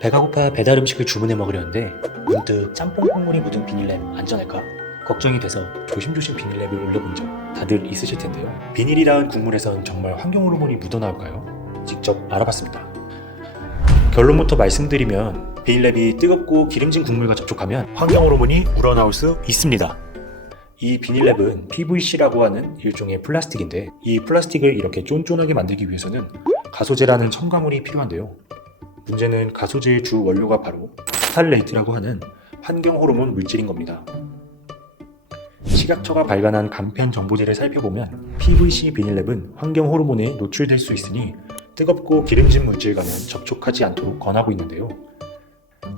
배가 고파 배달 음식을 주문해 먹으려는데 문득 짬뽕 국물이 묻은 비닐랩 안전할까? 걱정이 돼서 조심조심 비닐랩을 올려본 적 다들 있으실 텐데요. 비닐이 닿은 국물에선 정말 환경 호르몬이 묻어나올까요? 직접 알아봤습니다. 결론부터 말씀드리면 비닐랩이 뜨겁고 기름진 국물과 접촉하면 환경 호르몬이 우러나올 수 있습니다. 이 비닐랩은 PVC라고 하는 일종의 플라스틱인데 이 플라스틱을 이렇게 쫀쫀하게 만들기 위해서는 가소제라는 첨가물이 필요한데요. 문제는 가소제의 주 원료가 바로 스탈레이트라고 하는 환경 호르몬 물질인 겁니다. 식약처가 발간한 간편 정보지를 살펴보면 PVC 비닐랩은 환경 호르몬에 노출될 수 있으니 뜨겁고 기름진 물질과는 접촉하지 않도록 권하고 있는데요.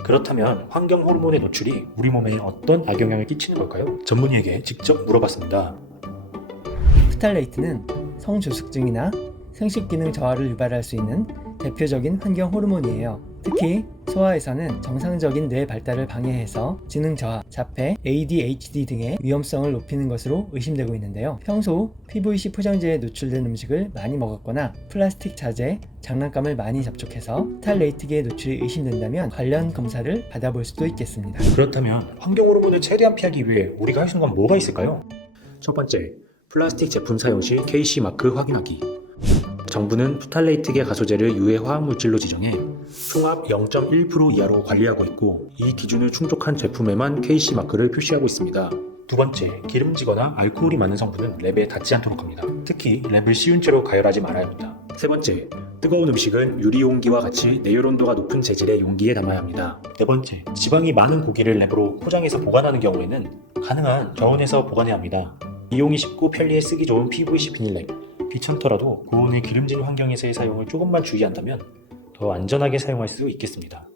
그렇다면 환경 호르몬의 노출이 우리 몸에 어떤 악영향을 끼치는 걸까요? 전문의에게 직접 물어봤습니다. 프탈레이트는 성조숙증이나 생식 기능 저하를 유발할 수 있는 대표적인 환경 호르몬이에요. 특히 소아에서는 정상적인 뇌 발달을 방해해서 지능 저하, 자폐, ADHD 등의 위험성을 높이는 것으로 의심되고 있는데요. 평소 PVC 포장재에 노출된 음식을 많이 먹었거나 플라스틱 자재, 장난감을 많이 접촉해서 프탈레이트계의 노출이 의심된다면 관련 검사를 받아볼 수도 있겠습니다. 그렇다면 환경 호르몬을 최대한 피하기 위해 우리가 할 수 있는 건 뭐가 있을까요? 첫 번째, 플라스틱 제품 사용 시 KC 마크 확인하기. 정부는 프탈레이트계 가소제를 유해 화학 물질로 지정해 총합 0.1% 이하로 관리하고 있고 이 기준을 충족한 제품에만 KC 마크를 표시하고 있습니다. 두 번째, 기름지거나 알코올이 많은 성분은 랩에 닿지 않도록 합니다. 특히 랩을 씌운 채로 가열하지 말아야 합니다. 세 번째, 뜨거운 음식은 유리 용기와 같이 내열 온도가 높은 재질의 용기에 담아야 합니다. 네 번째, 지방이 많은 고기를 랩으로 포장해서 보관하는 경우에는 가능한 저온에서 보관해야 합니다. 이용이 쉽고 편리해 쓰기 좋은 PVC 비닐랩. 귀찮더라도 고온의 기름진 환경에서의 사용을 조금만 주의한다면 더 안전하게 사용할 수 있겠습니다.